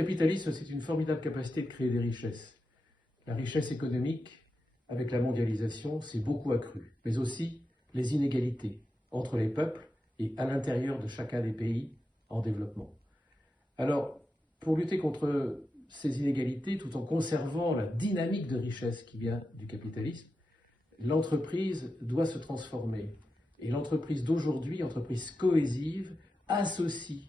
capitalisme, c'est une formidable capacité de créer des richesses. La richesse économique, avec la mondialisation, s'est beaucoup accrue, mais aussi les inégalités entre les peuples et à l'intérieur de chacun des pays en développement. Alors, pour lutter contre ces inégalités, tout en conservant la dynamique de richesse qui vient du capitalisme, l'entreprise doit se transformer. Et l'entreprise d'aujourd'hui, entreprise cohésive, associe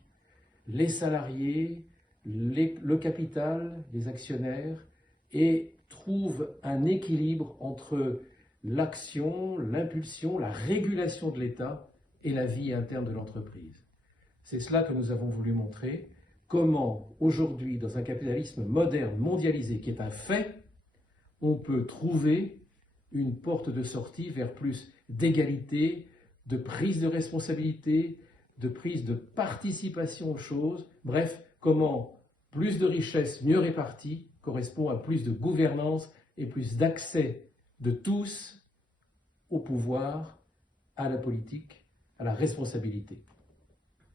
les salariés, le capital, les actionnaires, et trouve un équilibre entre l'action, l'impulsion, la régulation de l'État et la vie interne de l'entreprise. C'est cela que nous avons voulu montrer, comment aujourd'hui, dans un capitalisme moderne, mondialisé, qui est un fait, on peut trouver une porte de sortie vers plus d'égalité, de prise de responsabilité, de prise de participation aux choses, bref, comment plus de richesse mieux répartie correspond à plus de gouvernance et plus d'accès de tous au pouvoir, à la politique, à la responsabilité.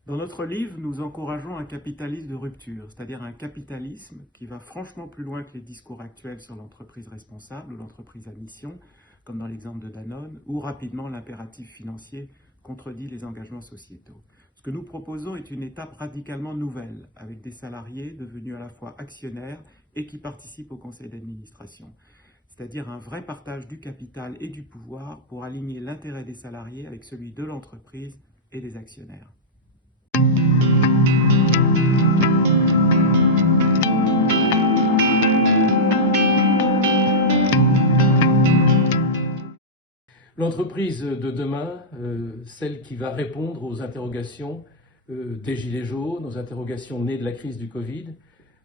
Dans notre livre, nous encourageons un capitalisme de rupture, c'est-à-dire un capitalisme qui va franchement plus loin que les discours actuels sur l'entreprise responsable ou l'entreprise à mission, comme dans l'exemple de Danone, où rapidement l'impératif financier contredit les engagements sociétaux. Ce que nous proposons est une étape radicalement nouvelle, avec des salariés devenus à la fois actionnaires et qui participent au conseil d'administration, c'est-à-dire un vrai partage du capital et du pouvoir pour aligner l'intérêt des salariés avec celui de l'entreprise et des actionnaires. L'entreprise de demain, celle qui va répondre aux interrogations des Gilets jaunes, aux interrogations nées de la crise du Covid,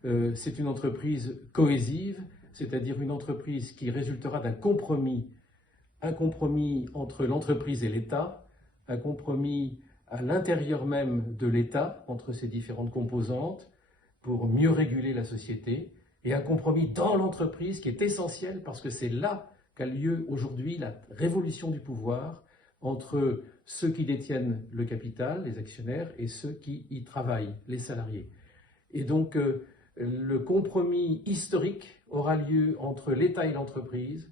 c'est une entreprise cohésive, c'est-à-dire une entreprise qui résultera d'un compromis, un compromis entre l'entreprise et l'État, un compromis à l'intérieur même de l'État, entre ses différentes composantes, pour mieux réguler la société, et un compromis dans l'entreprise qui est essentiel parce que c'est là qu'a lieu aujourd'hui la révolution du pouvoir entre ceux qui détiennent le capital, les actionnaires, et ceux qui y travaillent, les salariés. Et donc, le compromis historique aura lieu entre l'État et l'entreprise,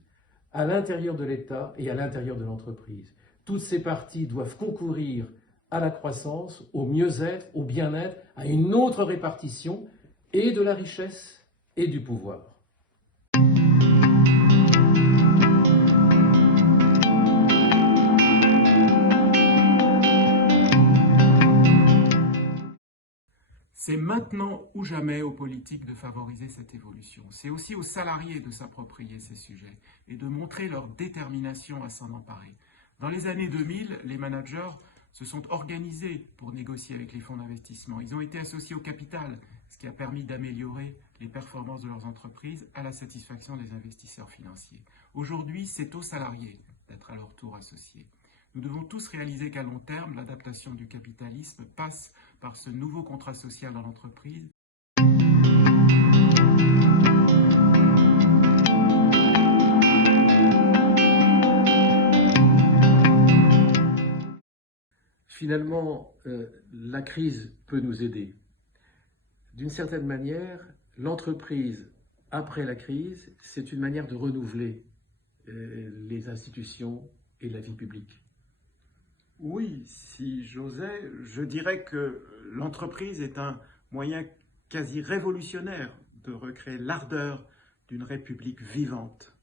à l'intérieur de l'État et à l'intérieur de l'entreprise. Toutes ces parties doivent concourir à la croissance, au mieux-être, au bien-être, à une autre répartition et de la richesse et du pouvoir. C'est maintenant ou jamais aux politiques de favoriser cette évolution. C'est aussi aux salariés de s'approprier ces sujets et de montrer leur détermination à s'en emparer. Dans les années 2000, les managers se sont organisés pour négocier avec les fonds d'investissement. Ils ont été associés au capital, ce qui a permis d'améliorer les performances de leurs entreprises à la satisfaction des investisseurs financiers. Aujourd'hui, c'est aux salariés d'être à leur tour associés. Nous devons tous réaliser qu'à long terme, l'adaptation du capitalisme passe par ce nouveau contrat social dans l'entreprise. Finalement, la crise peut nous aider. D'une certaine manière, l'entreprise, après la crise, c'est une manière de renouveler les institutions et la vie publique. Oui, si j'osais, je dirais que l'entreprise est un moyen quasi révolutionnaire de recréer l'ardeur d'une république vivante.